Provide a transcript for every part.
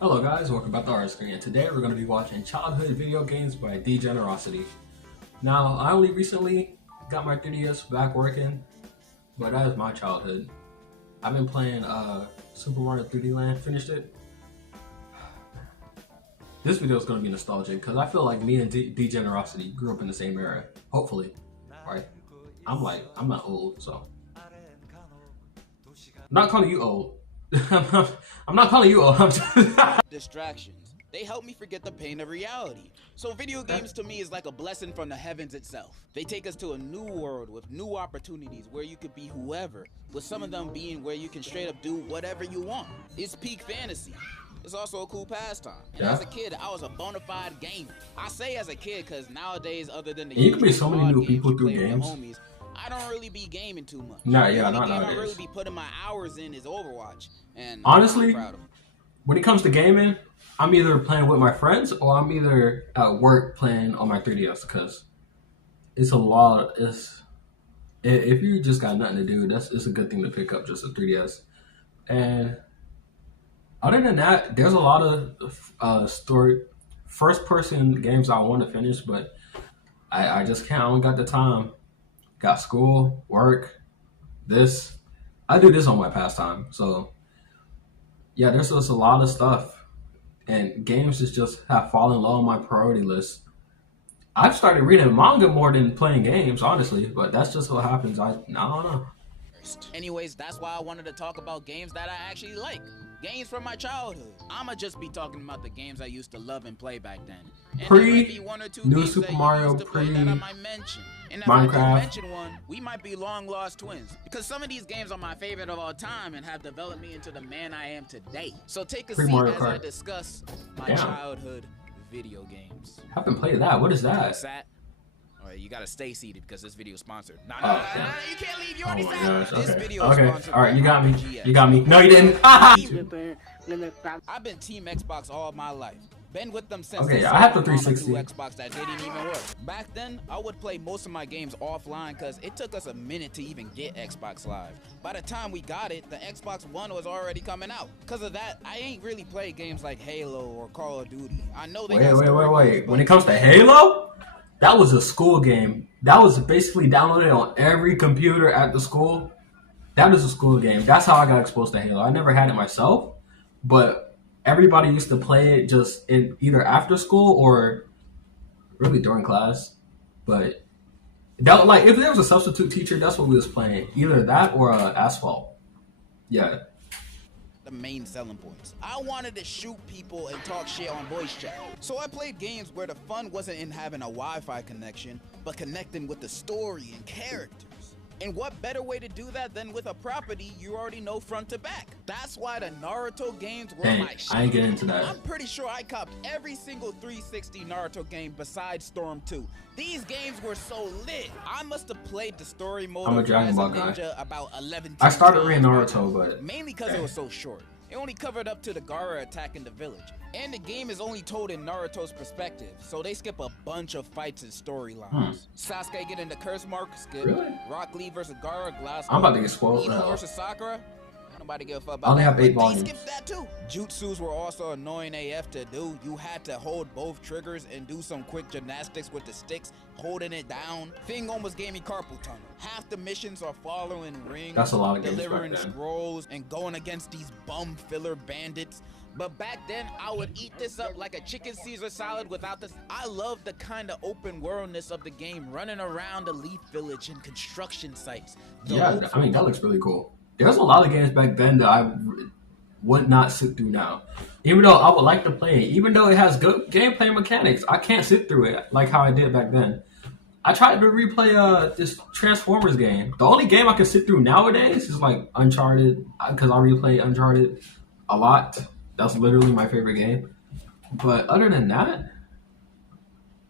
Hello guys, welcome back to our screen, and today we're going to be watching childhood video games by Degenerocity. Now, I only recently got my 3DS back working, but that is my childhood. I've been playing Super Mario 3D Land, finished it. This video is going to be nostalgic because I feel like me and Degenerocity grew up in the same era. Hopefully, right? I'm not old, so. I'm not calling you old. I'm not calling you old. Distractions. They help me forget the pain of reality. So video games to me is like a blessing from the heavens itself. They take us to a new world with new opportunities where you could be whoever, with some of them being where you can straight up do whatever you want. It's peak fantasy. It's also a cool pastime. And as a kid, I was a bona fide gamer. I say as a kid because nowadays, other than the you can meet so many new people through games. Homies, I don't really be gaming too much. Not the only game nowadays. I really be putting my hours in is Overwatch. And honestly, I'm proud of it. When it comes to gaming, I'm either playing with my friends or I'm either at work playing on my 3DS because it's a lot. If you just got nothing to do, it's a good thing to pick up just a 3DS. And other than that, there's a lot of first-person games I want to finish, but I just can't. I don't got the time. Got school, work, this. I do this on my pastime, so. Yeah, there's just a lot of stuff, and games just have fallen low on my priority list. I've started reading manga more than playing games, honestly, but that's just what happens. I don't know. Anyways, that's why I wanted to talk about games that I actually like. Games from my childhood. I'ma just be talking about the games I used to love and play back then. And New Super Mario, that I might mention. And if Minecraft. I don't mention one, we might be long lost twins. Because some of these games are my favorite of all time and have developed me into the man I am today. So take a seat as I discuss my childhood video games. I haven't played that. What is that? Alright, you gotta stay seated because this video is sponsored. Nah, you can't leave. You already sat. This video is sponsored. Alright, you got me. You got me. No, you didn't. I've been Team Xbox all my life. Been with them since. Okay, I have the 360. Xbox that didn't even work. Back then, I would play most of my games offline because it took us a minute to even get Xbox Live. By the time we got it, the Xbox One was already coming out. Because of that, I ain't really played games like Halo or Call of Duty. I know they Wait. When it comes to Halo, that was a school game. That was basically downloaded on every computer at the school. That is a school game. That's how I got exposed to Halo. I never had it myself, but everybody used to play it just in either after school or really during class. But that, like, if there was a substitute teacher, that's what we was playing. Either that or Asphalt. Yeah. The main selling points. I wanted to shoot people and talk shit on voice chat. So I played games where the fun wasn't in having a Wi-Fi connection, but connecting with the story and characters. And what better way to do that than with a property you already know front to back? That's why the Naruto games were my shit. I ain't getting into that. I'm pretty sure I copped every single 360 Naruto game besides Storm 2. These games were so lit. I must have played the story mode I'm a Dragon Ball guy. about 11 times. I started reading Naruto, but mainly because it was so short. It only covered up to the Gaara attacking the village. And the game is only told in Naruto's perspective, so they skip a bunch of fights and storylines. Sasuke getting the curse mark, skip. Really? Rock Lee versus Gaara, Glasgow. I'm about to get spoiled now. Ino versus Sakura. Nobody give a fuck about I only that. have 8 volumes. They skipped that too. Jutsus were also annoying AF to do. You had to hold both triggers and do some quick gymnastics with the sticks, holding it down. Thing almost gave me carpal tunnel. Half the missions are following rings, that's a lot of games delivering back then. scrolls, and going against these bum filler bandits. But back then, I would eat this up like a chicken Caesar salad without this. I love the kind of open worldness of the game, running around the Leaf Village and construction sites. Yeah, I mean, that looks really cool. There's a lot of games back then that I would not sit through now. Even though I would like to play it, even though it has good gameplay mechanics, I can't sit through it like how I did back then. I tried to replay this Transformers game. The only game I can sit through nowadays is like Uncharted, because I replay Uncharted a lot. That's literally my favorite game. But other than that,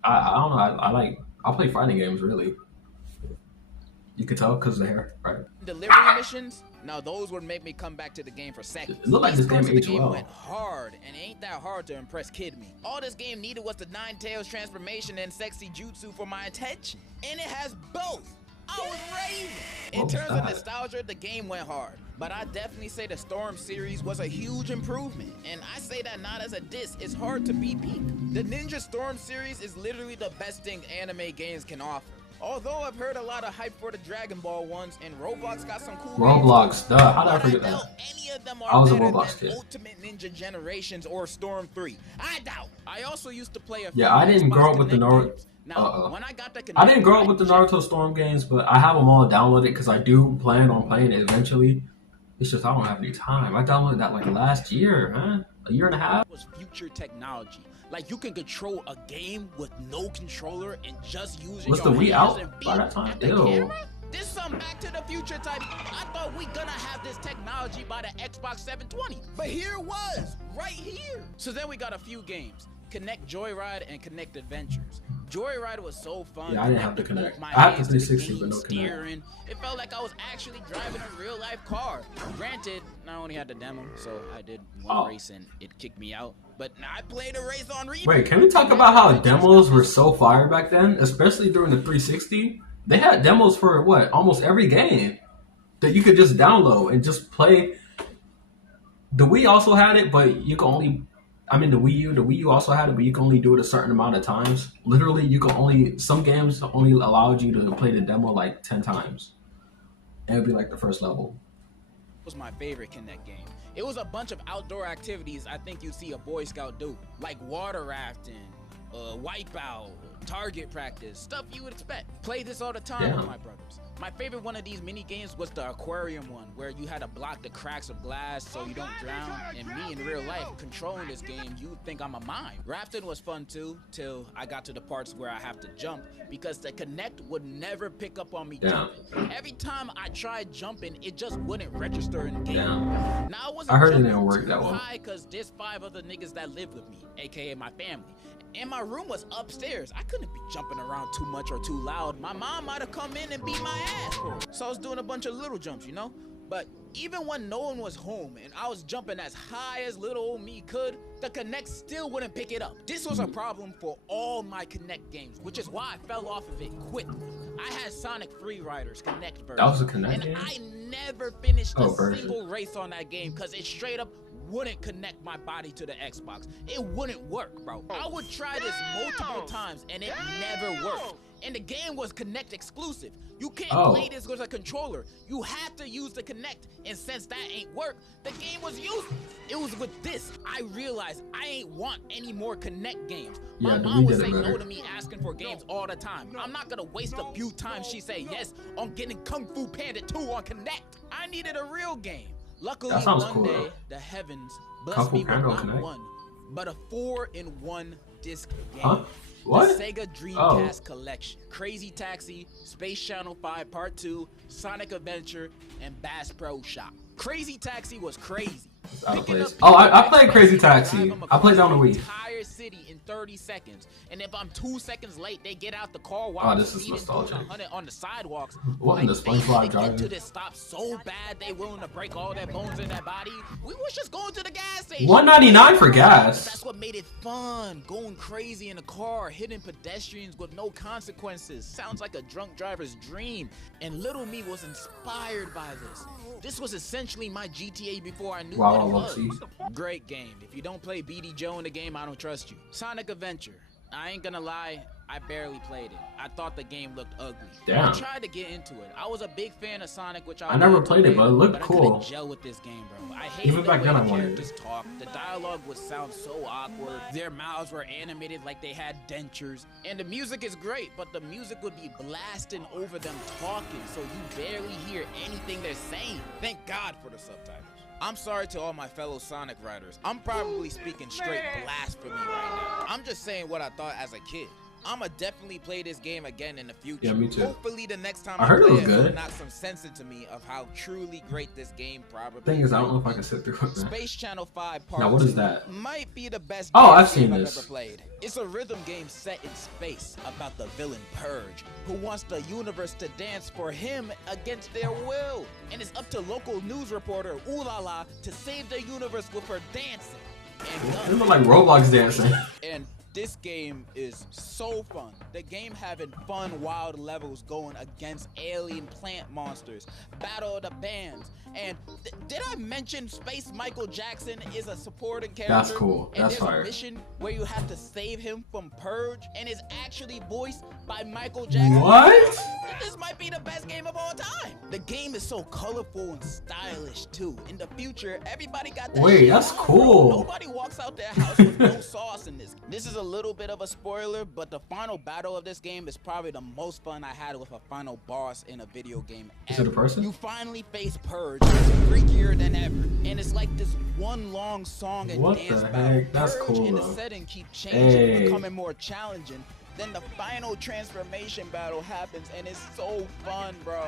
I don't know. I'll play fighting games, really. You could tell because of the hair, right? Delivery missions? Now those would make me come back to the game for seconds. It looked like this game aged well. Went hard, and it ain't that hard to impress Kid Me. All this game needed was the Nine Tails transformation and sexy jutsu for my attention. And it has both. I was raving. In What was terms of that? nostalgia, the game went hard, but I definitely say the Storm series was a huge improvement. And I say that not as a diss, it's hard to beat peak. The Ninja Storm series is literally the best thing anime games can offer. Although I've heard a lot of hype for the Dragon Ball ones, and Roblox got some cool Roblox, games, duh. How did I but forget doubt that? any of them I are was a better Roblox than kid. Ultimate Ninja Generations or Storm 3. I doubt. I also used to play a few Yeah, I didn't Xbox grow up with the Connect Naruto. games. Now, when I got the Connect, I didn't grow up with the Naruto Storm games, but I have them all downloaded because I do plan on playing it eventually. It's just I don't have any time. I downloaded that like last year, man. A year and a half. Was future technology. Like you can control a game with no controller and just using Was your the Wii hands out and by feet that time? at the Ew. camera? This some Back to the Future type. I thought we gonna have this technology by the Xbox 720, but here it was, right here. So then we got a few games: Connect Joyride and Connect Adventures. Joyride was so fun. Yeah, I didn't have to connect. My I have the hands to the 360, game, but no connect. steering. It felt like I was actually driving a real life car. Granted, I only had the demo, so I did one race and it kicked me out. But I played a race on Reboot. Wait, can we talk about how demos were so fire back then, especially during the 360? They had demos for what, almost every game that you could just download and just play. The Wii also had it, but you could only. I mean, the Wii U also had it, but you can only do it a certain amount of times. Literally, you can only. Some games only allowed you to play the demo like 10 times, and it'd be like the first level. Was my favorite Connect game. It was a bunch of outdoor activities I think you'd see a Boy Scout do, like water rafting, wipeout, target practice, stuff you would expect. Play this all the time with my brothers. My favorite one of these mini games was the aquarium one, where you had to block the cracks of glass so you don't drown. And me in real life controlling this game, you would think I'm a mime. Rafting was fun too, till I got to the parts where I have to jump, because the Connect would never pick up on me jumping. Every time I tried jumping, it just wouldn't register in the game. Now I heard it didn't work that well. high because there's 5 other niggas that live with me, aka my family. And my room was upstairs. I couldn't be jumping around too much or too loud. My mom might have come in and beat my ass for it. So I was doing a bunch of little jumps, you know? But even when no one was home and I was jumping as high as little old me could, the Connect still wouldn't pick it up. This was a problem for all my Connect games, which is why I fell off of it quickly. I had Sonic Free Riders Connect version. That was a Connect game? I never finished a version. single race on that game because it straight up wouldn't connect my body to the Xbox. It wouldn't work, bro. I would try this multiple times and it never worked. And the game was Connect exclusive. You can't play this with a controller. You have to use the Connect. And since that ain't work, the game was useless. It was with this, I realized I ain't want any more Connect games. My mom would say no to me asking for games all the time. I'm not gonna waste a few times she say yes on getting Kung Fu Panda 2 on Connect. I needed a real game. Luckily, one day, the heavens blessed me with not one, but a 4-in-1 disc game. What? The Sega Dreamcast Collection. Crazy Taxi, Space Channel 5 Part 2, Sonic Adventure, and Bass Pro Shop. Crazy Taxi was crazy. I played Crazy Taxi. I played it on the Wii. Entire city in 30 seconds, and if I'm 2 seconds late, they get out the car while I'm speeding doing 100 on the sidewalks. Wasn't the SpongeBob driving? To this stop so bad they willing to break all their bones in their body. We was just going to the gas station. $1.99 for gas. That's what made it fun. Going crazy in a car, hitting pedestrians with no consequences. Sounds like a drunk driver's dream. And little me was inspired by this. This was essentially my GTA before I knew what it was. Great game. If you don't play BD Joe in the game, I don't trust you. Sonic Adventure. I ain't gonna lie, I barely played it. I thought the game looked ugly. I tried to get into it. I was a big fan of Sonic, which I never played it, but it looked cool. I couldn't gel with this game, bro. I hated Even back then, I wanted characters talk. The dialogue would sound so awkward. Their mouths were animated like they had dentures. And the music is great, but the music would be blasting over them talking, so you barely hear anything they're saying. Thank God for the subtitles. I'm sorry to all my fellow Sonic riders. I'm probably speaking straight blasphemy right now. I'm just saying what I thought as a kid. I'ma definitely play this game again in the future. Yeah, me too. Hopefully the next time I heard play it was good. will knock some sense into me of how truly great this game probably Thing is, I don't know if I can sit through it. Space Channel 5 Part Now, what is that? might be the best I've seen I've this. ever played. It's a rhythm game set in space about the villain Purge, who wants the universe to dance for him against their will. And it's up to local news reporter Ulala to save the universe with her dancing. It look like Roblox dancing. And This game is so fun. The game having fun, wild levels going against alien plant monsters, battle of the bands, and did I mention Space Michael Jackson is a supporting character? That's cool. And That's there's fire. a mission where you have to save him from Purge, and it's actually voiced by Michael Jackson. What? This might be the best game of all time. The game is so colorful and stylish too. In the future, everybody got that. Wait, shit that's on, cool. bro. Nobody walks out their house with no sauce in this. This is a little bit of a spoiler, but the final battle of this game is probably the most fun I had with a final boss in a video game ever. Is it a person? You finally face Purge. It's freakier than ever, and it's like this one long song and What dance the battle. heck? That's Purge cool, and the though. setting keep changing, Hey. becoming more challenging. Then the final transformation battle happens, and it's so fun, bro.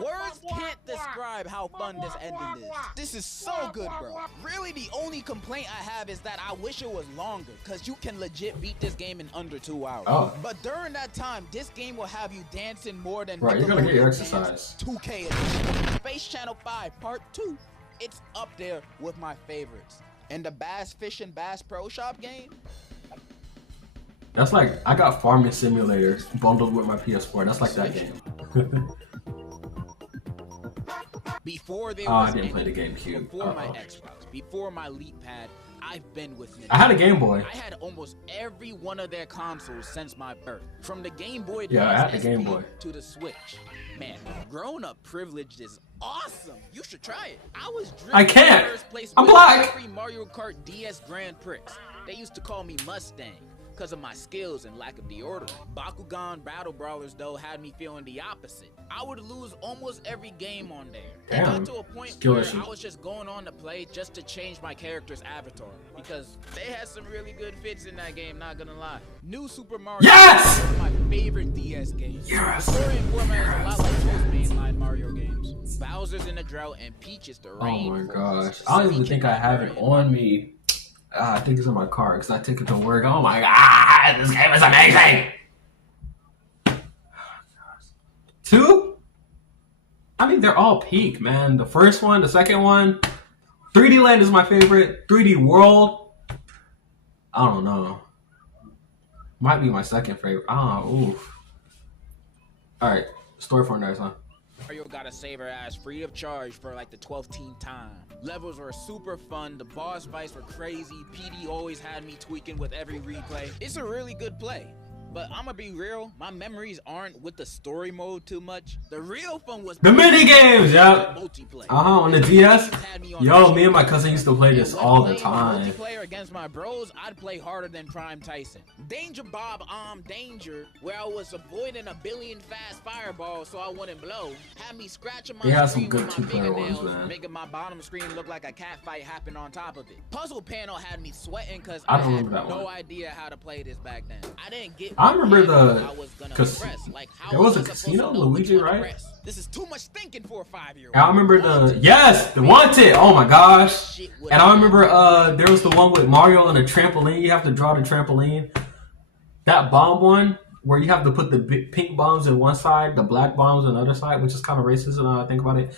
Words can't describe how fun this ending is. This is so good, bro. Really, the only complaint I have is that I wish it was longer, because you can legit beat this game in under 2 hours. Oh. But during that time, this game will have you dancing more than Right, you're gonna get your Nickelodeon exercise. Dance 2K edition. Space Channel 5 Part 2. It's up there with my favorites. And the Bass Fish and Bass Pro Shop game, That's like, I got Farming Simulator bundled with my PS4. That's like that game. before there I was didn't play any, the GameCube. before my Xbox, before my Leap Pad, I've been with Nintendo. I had a Game Boy. I had almost every one of their consoles since my birth. From the Game Boy Yeah, I had the SP Game Boy. to the Switch. Man, grown-up privilege is awesome. You should try it. I was driven I can't. in first place I'm with black. every Mario Kart DS Grand Prix. They used to call me Mustang because of my skills and lack of deodorant. Bakugan Battle Brawlers, though, had me feeling the opposite. I would lose almost every game on there. It Damn. got to a point Skill where issue. I was just going on to play just to change my character's avatar, because they had some really good fits in that game, not gonna lie. New Super Mario Yes! is one of my favorite DS games. Yes! The story and format is a lot like most mainline Mario games. Bowser's in the drought and Peach is the Oh rain. my forest. gosh. I don't Sunny even think I have it Kidnapper on me. I think it's in my car because I took it to work. Oh my god, this game is amazing! 2? I mean, they're all peak, man. The first one, the second one. 3D Land is my favorite. 3D World. I don't know. Might be my second favorite. Oof. Alright, story for another time. Mario gotta save her ass free of charge for like the 12th time. Levels were super fun, the boss fights were crazy, PD always had me tweaking with every replay. It's a really good play. But I'ma be real, my memories aren't with the story mode too much. The real fun was The mini games, yeah. multiplayer. On the DS. Had me on Yo, the me and my cousin used to play this and when all the playing time. Multiplayer against my bros, I'd play harder than Prime Tyson. Danger Bob Danger, where I was avoiding a billion fast fireballs so I wouldn't blow, had me scratching my They had some screen good with my two-player ones, fingernails, man. making my bottom screen look like a cat fight happened on top of it. Puzzle Panel had me sweating because I I don't had remember that no one. idea how to play this back then. I didn't get I remember what the I was gonna cas- press, like how there was a I supposed casino, to know which Luigi, one to right? press. This is too much thinking for a 5-year-old. I remember the Wanted. the Wanted. Oh my gosh! Shit was- And I remember there was the one with Mario and a trampoline. You have to draw the trampoline. That bomb one where you have to put the pink bombs in one side, the black bombs on the other side, which is kind of racist now that I think about it.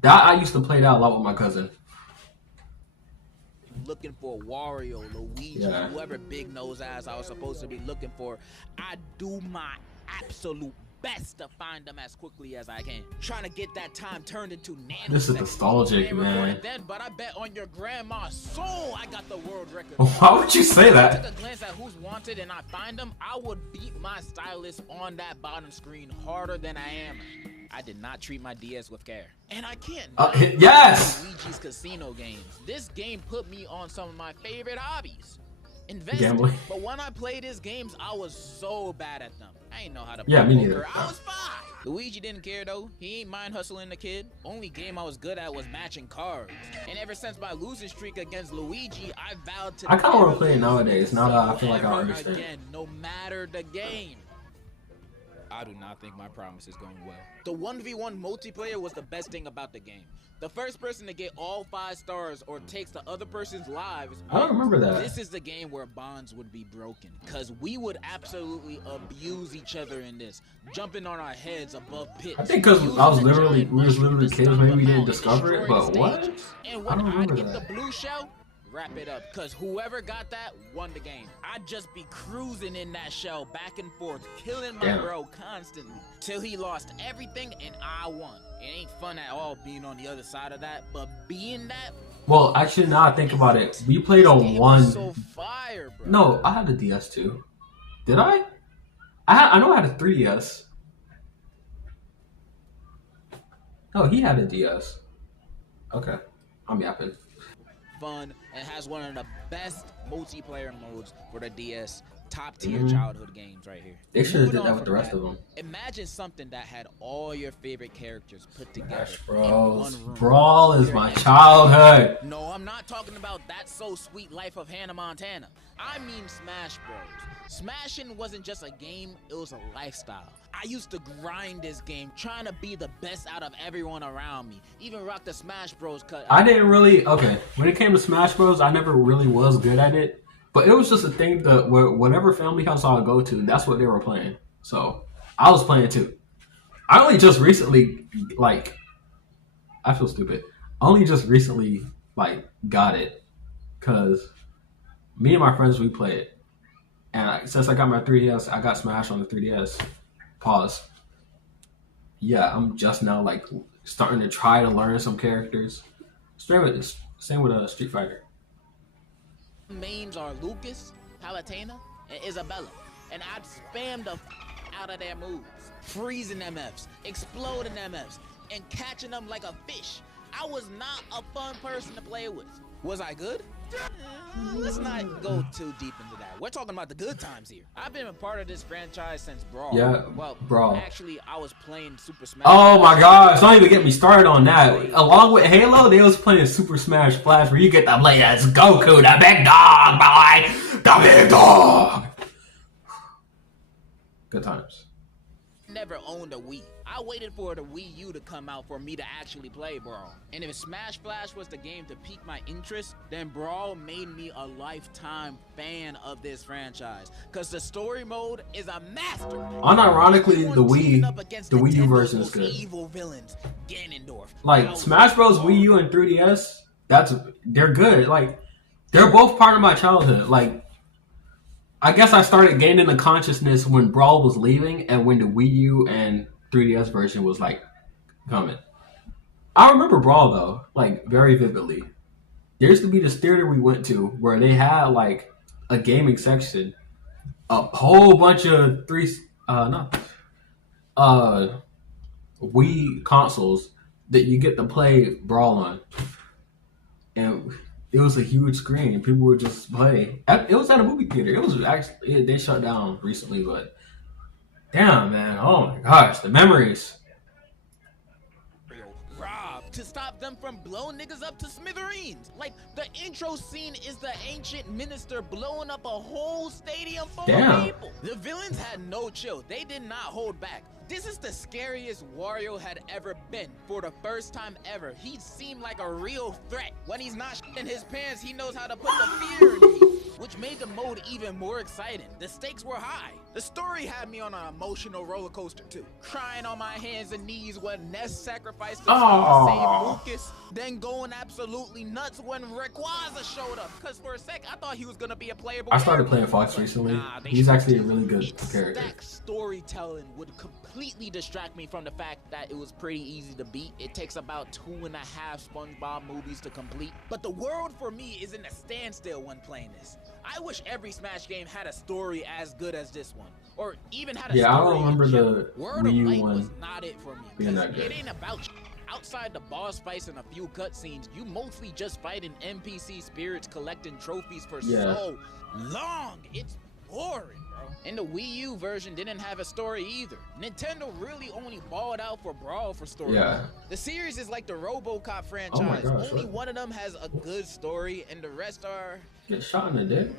That I used to play that a lot with my cousin. Looking for Wario, Luigi, Yeah. whoever big nose ass I was supposed to be looking for. I do my absolute best to find them as quickly as I can. Trying to get that time turned into nanoseconds. This is nostalgic, Can't record man. it then, but I bet on your grandma's soul I got the world record. Why would you say If I that? took a glance at who's wanted and I find them, I would beat my stylist on that bottom screen harder than I am. I did not treat my DS with care. And I can't Yes! Luigi's Casino games. This game put me on some of my favorite hobbies. Investing. Gambling. But when I played his games, I was so bad at them. I ain't know how to Yeah, play me poker. neither. I was 5. Luigi didn't care though. He ain't mind hustling the kid. Only game I was good at was matching cards. And ever since my losing streak against Luigi, I vowed to I kinda wanna never play it lose nowadays, now that I feel like I ever understand. again, no matter the game. I do not think my promise is going well. The 1v1 multiplayer was the best thing about the game. The first person to get all 5 stars or takes the other person's lives. I don't remember that. This is the game where bonds would be broken, because we would absolutely abuse each other in this, jumping on our heads above pits. I think because using I was the literally giant we was mushroom literally to kids, stun maybe them we didn't out and discover it. destroy But the what? stages. And I when don't I remember get that. the blue shell, wrap it up, cause whoever got that won the game. I'd just be cruising in that shell back and forth, killing my bro constantly, till he lost everything and I won. It ain't fun at all being on the other side of that, but being that... Well, actually, now I think about it, we played on one... So fire, bro. No, I had a DS too. Did I? I know I had a 3DS. No, he had a DS. Okay, I'm yapping. Fun and has one of the best multiplayer modes for the DS. Top tier childhood games right here. They should have did that with the rest of them. Imagine something that had all your favorite characters put together Smash Bros. in one room. Brawl is my childhood. No, I'm not talking about That So Sweet Life of Hannah Montana. I mean Smash Bros. Smashing wasn't just a game, it was a lifestyle. I used to grind this game, trying to be the best out of everyone around me. Even rock the Smash Bros cut. I didn't really, okay, when it came to Smash Bros, I never really was good at it. But it was just a thing that whatever family house I would go to, that's what they were playing. So I was playing too. I only just recently, like, I feel stupid. I only just recently, like, got it. Because me and my friends, we play it. And since I got my 3DS, I got Smash on the 3DS. Pause. Yeah, I'm just now, like, starting to try to learn some characters. Same with Street Fighter. Names are Lucas, Palutena, and Isabella, and I'd spam the out of their moves, freezing MFs, exploding MFs, and catching them like a fish. I was not a fun person to play with. Was I good? Let's not go too deep into that. We're talking about the good times here. I've been a part of this franchise since Brawl. Yeah, well, Brawl. Actually, I was playing Super Smash. Oh my gosh, don't even get me started on that. Along with Halo, they was playing Super Smash Flash where you get to play as Goku, the big dog, boy. The big dog. Good times. Never owned a Wii. I waited for the Wii U to come out for me to actually play Brawl. And if Smash Flash was the game to pique my interest, then Brawl made me a lifetime fan of this franchise. Cause the story mode is a master. Unironically, the Wii U version is good. Evil villains, Ganondorf. Like Smash Bros. Wii U and 3DS, they're good. Like they're both part of my childhood. Like I guess I started gaining the consciousness when Brawl was leaving and when the Wii U and 3DS version was like coming. I remember Brawl though, like very vividly. There used to be this theater we went to where they had like a gaming section, a whole bunch of Wii consoles that you get to play Brawl on, and it was a huge screen. People would just play. It was at a movie theater. It was actually they shut down recently, but damn man, oh my gosh, the memories. Rob, to stop them from blowing niggas up to smithereens. Like the intro scene is the ancient minister blowing up a whole stadium full of people. The villains had no chill. They did not hold back. This is the scariest Wario had ever been. For the first time ever, he seemed like a real threat. When he's not in his pants, he knows how to put the fear in me, which made the mode even more exciting. The stakes were high. The story had me on an emotional roller coaster too. Crying on my hands and knees when Ness sacrificed himself to save Lucas, then going absolutely nuts when Rayquaza showed up. Cause for a sec, I thought he was gonna be a playable I started playing Fox recently. He's actually a really good character. Storytelling would completely distract me from the fact that it was pretty easy to beat. It takes about 2.5 SpongeBob movies to complete. But the world for me is in a standstill when playing this. I wish every Smash game had a story as good as this one, or even had a story. I don't remember the World of Wii U Light one was not it for me. being that good. It ain't about outside the boss fights and a few cutscenes. You mostly just fighting NPC spirits, collecting trophies for so long. It's boring, bro. And the Wii U version didn't have a story either. Nintendo really only balled out for Brawl for story. Yeah. The series is like the RoboCop franchise. Gosh, only one of them has a good story, and the rest are... Get shot in the dick.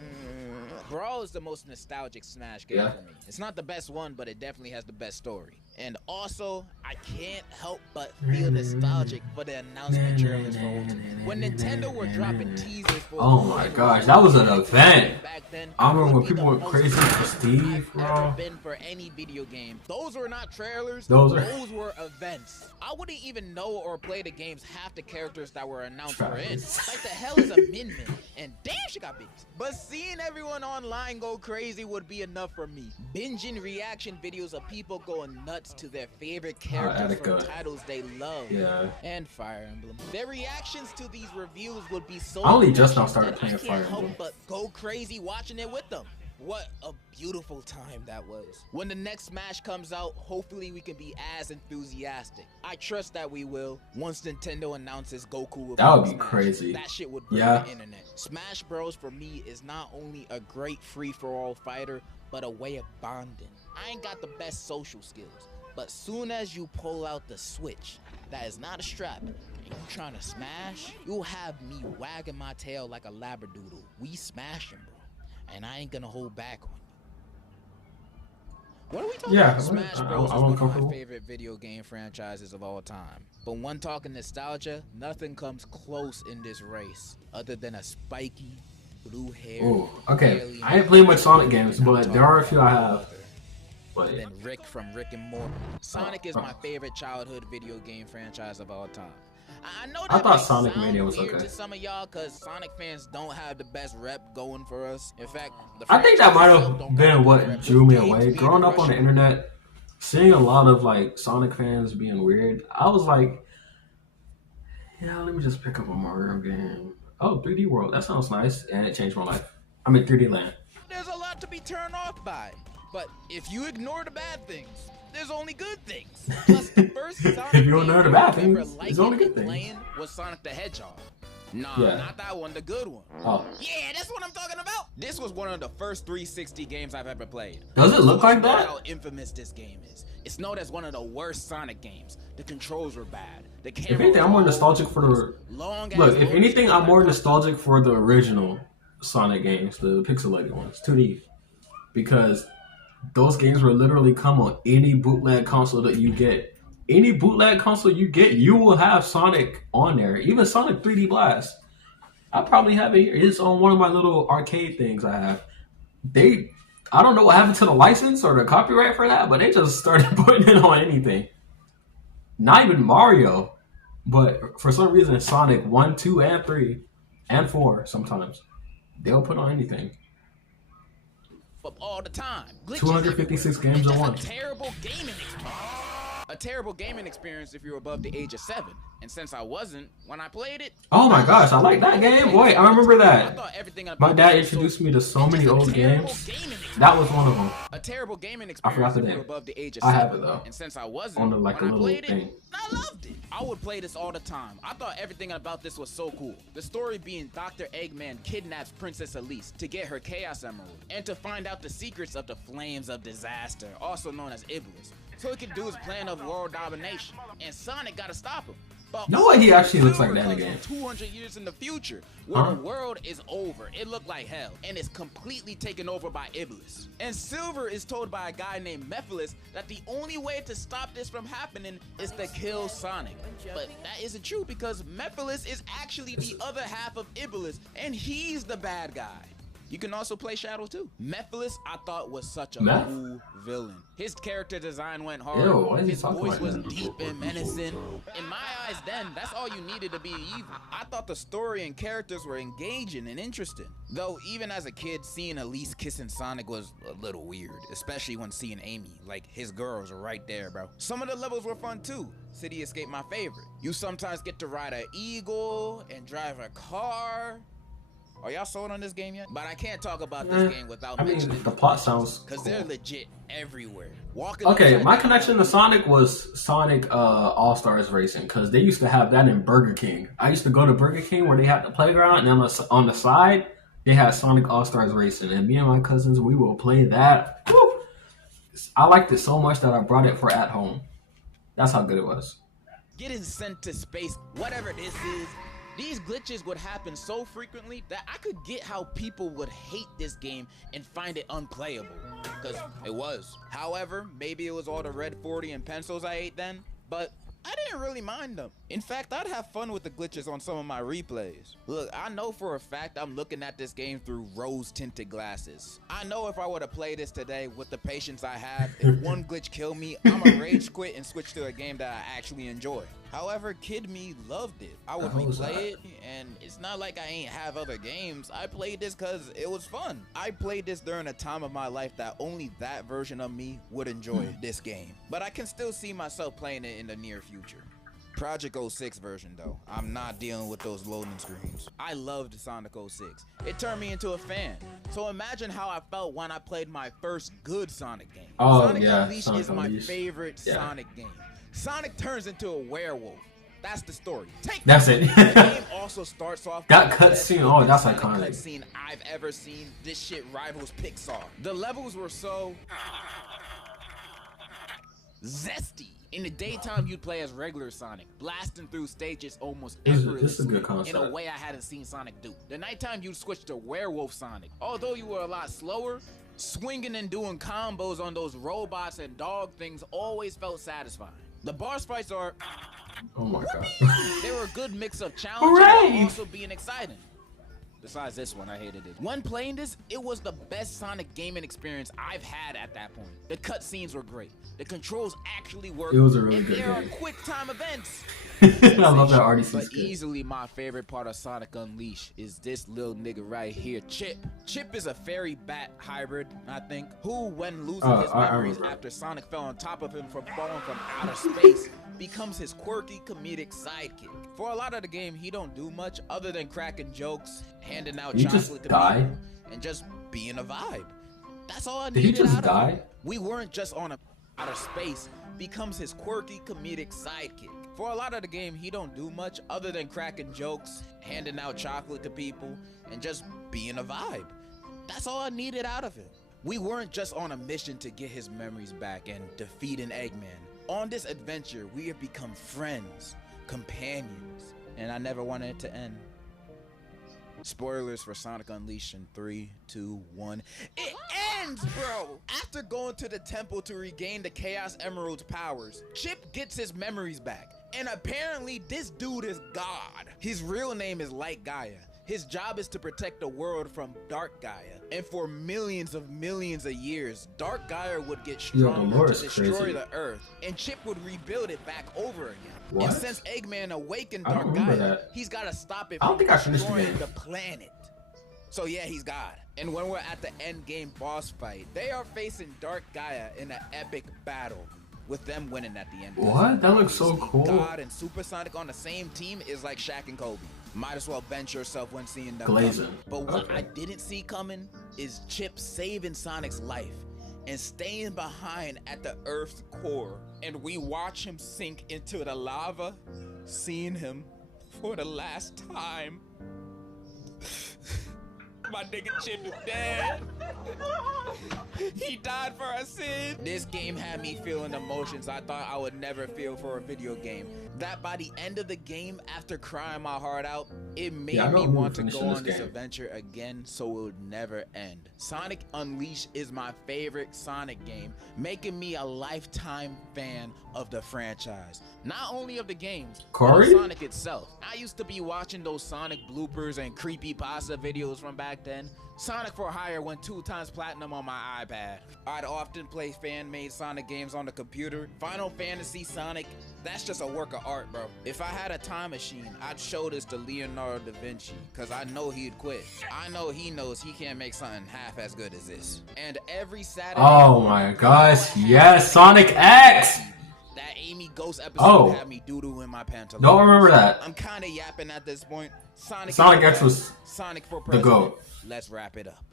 Brawl is the most nostalgic Smash game for me. It's not the best one, but it definitely has the best story. And also, I can't help but feel nostalgic for the announcement trailers for Ultimate. When Nintendo were dropping teasers for oh my gosh, that was an event. back then, I remember when people went crazy for Steve, I've ever bro. been for any video game. Those were not trailers, Those were events. I wouldn't even know or play the games half the characters that were announced were in. Like the hell is a Min Min? And damn, she got babies. But seeing everyone online go crazy would be enough for me. Binging reaction videos of people going nuts to their favorite characters from titles they love. And Fire Emblem. Their reactions to these reviews would be so I only just now started playing Fire Emblem. Help but go crazy watching it with them. What a beautiful time that was. When the next Smash comes out, hopefully we can be as enthusiastic. I trust that we will. Once Nintendo announces Goku will that would be Smash, crazy. that shit would break the internet. Smash Bros for me is not only a great free-for-all fighter, but a way of bonding. I ain't got the best social skills, but soon as you pull out the Switch, that is not a strap, and you trying to smash, you'll have me wagging my tail like a labradoodle. We smashing, bro. And I ain't gonna hold back on you. What are we talking about? Smash Bros is one of my favorite video game franchises of all time. But when talking nostalgia, nothing comes close in this race, other than a spiky, blue hair. Ooh, okay, I ain't playing much Sonic games, but there are a few I have. And then Rick from Rick and Morty. Sonic is my favorite childhood video game franchise of all time. I know that I thought Sonic Mania was okay to some of y'all, because Sonic fans don't have the best rep going for us. In fact, I think that might have been what drew me away. Growing up on the internet, seeing a lot of like Sonic fans being weird, I was like, yeah, let me just pick up a Mario game. Oh, 3D World, that sounds nice, and it changed my life. I mean, 3D Land. There's a lot to be turned off by, but if you ignore the bad things, there's only good things. Plus, the first Sonic if you ignore the bad things, there's only good things. Was Sonic the Hedgehog. Not that one, the good one. Oh. Yeah, that's what I'm talking about. This was one of the first 360 games I've ever played. Does it look like that? How infamous this game is. It's known as one of the worst Sonic games. The controls were bad. The camera. If anything, I'm more nostalgic for the. Look, if anything, I'm more nostalgic for the original Sonic games, the pixelated ones, 2D, because those games will literally come on any bootleg console that you get. Any bootleg console you get, you will have Sonic on there. Even Sonic 3D Blast. I probably have it here. It's on one of my little arcade things I have. I don't know what happened to the license or the copyright for that, but they just started putting it on anything. Not even Mario, but for some reason Sonic 1, 2, and 3, and 4 sometimes. They'll put on anything. All the time. 256 games at once. A terrible gaming experience if you're above the age of 7. And since I wasn't, when I played it... Oh my gosh, I like that game. Wait, I remember that. My dad introduced me to so many old games. That was one of them. A terrible gaming experience if you're above the age of 7. I have it though. And since I wasn't, on the, like, when a I played thing. it, I loved it. I would play this all the time. I thought everything about this was so cool. The story being Dr. Eggman kidnaps Princess Elise to get her Chaos Emerald and to find out the secrets of the Flames of Disaster, also known as Iblis, so he could do his plan of world domination. And Sonic gotta stop him. But no way he actually looks like that in the game. 200 years in the future, where the world is over, it looked like hell, and is completely taken over by Iblis. And Silver is told by a guy named Mephiles that the only way to stop this from happening is to kill Sonic. But that isn't true, because Mephiles is actually the other half of Iblis, and he's the bad guy. You can also play Shadow too. Mephiles, I thought, was such a cool villain. His character design went hard. His voice was deep and menacing. In my eyes then, that's all you needed to be evil. I thought the story and characters were engaging and interesting. Though even as a kid, seeing Elise kissing Sonic was a little weird, especially when seeing Amy. Like, his girls are right there, bro. Some of the levels were fun too. City Escape, my favorite. You sometimes get to ride an eagle and drive a car. Are y'all sold on this game yet? But I can't talk about this game without mentioning the plot sounds because they're legit everywhere. Okay, my connection to Sonic was Sonic All-Stars Racing, because they used to have that in Burger King. I used to go to Burger King where they had the playground, and on the side they had Sonic All-Stars Racing, and me and my cousins, we will play that. Woo! I liked it so much that I brought it for at home. That's how good it was. Getting sent to space, whatever this is, These glitches would happen so frequently that I could get how people would hate this game and find it unplayable. Because it was. However, maybe it was all the red 40 and pencils I ate then, but I didn't really mind them. In fact, I'd have fun with the glitches on some of my replays. Look, I know for a fact I'm looking at this game through rose-tinted glasses. I know if I were to play this today with the patience I have, if one glitch killed me, I'ma rage quit and switch to a game that I actually enjoy. However, kid me loved it. I would replay it, and it's not like I ain't have other games. I played this because it was fun. I played this during a time of my life that only that version of me would enjoy this game. But I can still see myself playing it in the near future. Project 06 version though, I'm not dealing with those loading screens. I loved Sonic 06. It turned me into a fan. So imagine how I felt when I played my first good Sonic game. Sonic Unleashed is my favorite Sonic game. Sonic turns into a werewolf. That's the story. That's it. The game also starts off that cutscene. Oh, that's iconic. Cutscene I've ever seen. This shit rivals Pixar. The levels were so zesty. In the daytime, you'd play as regular Sonic, blasting through stages almost effortlessly in a way I hadn't seen Sonic do. The nighttime, you'd switch to Werewolf Sonic. Although you were a lot slower, swinging and doing combos on those robots and dog things always felt satisfying. The boss fights are... Oh my god. They were a good mix of challenging and also being exciting. Besides this one, I hated it. When playing this, it was the best Sonic gaming experience I've had at that point. The cutscenes were great. The controls actually worked. It was a really good game. There are quick time events. I love that RDC But skit. easily my favorite part of Sonic Unleashed is this little nigga right here, Chip. Chip is a fairy bat hybrid, I think, who, when losing his memories after Sonic fell on top of him from falling from outer space, becomes his quirky comedic sidekick. For a lot of the game, he don't do much other than cracking jokes, handing out chocolate to people, and just being a vibe. That's all I needed out of him. We weren't just on a outer space, becomes his quirky comedic sidekick. For a lot of the game, he don't do much other than cracking jokes, handing out chocolate to people, and just being a vibe. That's all I needed out of him. We weren't just on a mission to get his memories back and defeat an Eggman. On this adventure, we have become friends, companions, and I never wanted it to end. Spoilers for Sonic Unleashed in 3, 2, 1. It ends, bro! After going to the temple to regain the Chaos Emerald's powers, Chip gets his memories back. And apparently, this dude is God. His real name is Light Gaia. His job is to protect the world from Dark Gaia. And for millions of years, Dark Gaia would get stronger to destroy the Earth, and Chip would rebuild it back over again. What? And since Eggman awakened Dark Gaia, he's got to stop it from destroying the planet. So yeah, he's God. And when we're at the end game boss fight, they are facing Dark Gaia in an epic battle, with them winning at the end. What? That looks so cool. God and Super Sonic on the same team is like Shaq and Kobe. Might as well bench yourself when seeing them Glazing. But what I didn't see coming is Chip saving Sonic's life and staying behind at the Earth's core. And we watch him sink into the lava, seeing him for the last time. My nigga Chip is dead. He died for our sin. This game had me feeling emotions I thought I would never feel for a video game. That by the end of the game, after crying my heart out, it made me want to go on this adventure again so it would never end. Sonic Unleashed is my favorite Sonic game, making me a lifetime fan of the franchise. Not only of the games, but of Sonic itself. I used to be watching those Sonic bloopers and creepypasta videos from back then. Sonic for Hire went 2 times platinum on my iPad. I'd often play fan-made Sonic games on the computer. Final Fantasy Sonic, that's just a work of art, bro. If I had a time machine, I'd show this to Leonardo da Vinci, cause I know he'd quit. I know he knows he can't make something half as good as this. And every Saturday... Oh my gosh, yes, Sonic X! That Amy Ghost episode had me doo-doo in my pantaloons. Don't remember that. I'm kind of yapping at this point. Sonic X was Sonic for the GOAT. Let's wrap it up.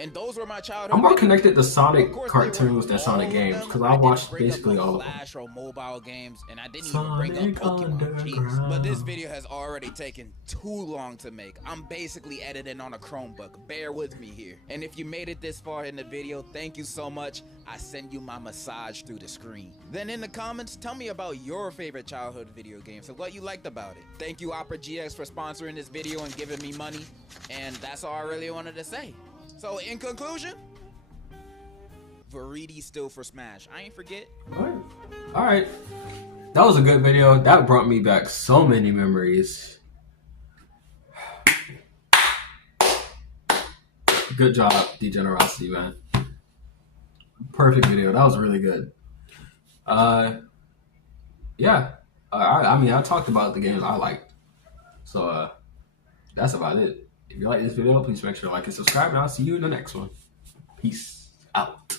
And those were my childhood. I'm more video connected to Sonic Of course, cartoons they than weren't Sonic all of games them. because I I didn't watched bring up basically no all of them. Flash or mobile games, and I didn't even bring up Sonic Pokemon. Jeez. But this Underground. video has already taken too long to make. I'm basically editing on a Chromebook. Bear with me here. And if you made it this far in the video, thank you so much. I send you my massage through the screen. Then in the comments, tell me about your favorite childhood video games and what you liked about it. Thank you Opera GX for sponsoring this video and giving me money. And that's all I really wanted to say. So in conclusion, Varidi still for Smash. I ain't forget. All right. That was a good video. That brought me back so many memories. Good job, Degenerocity, man. Perfect video. That was really good. Yeah. I mean, I talked about the games I liked. So, that's about it. If you like this video, please make sure to like and subscribe, and I'll see you in the next one. Peace out.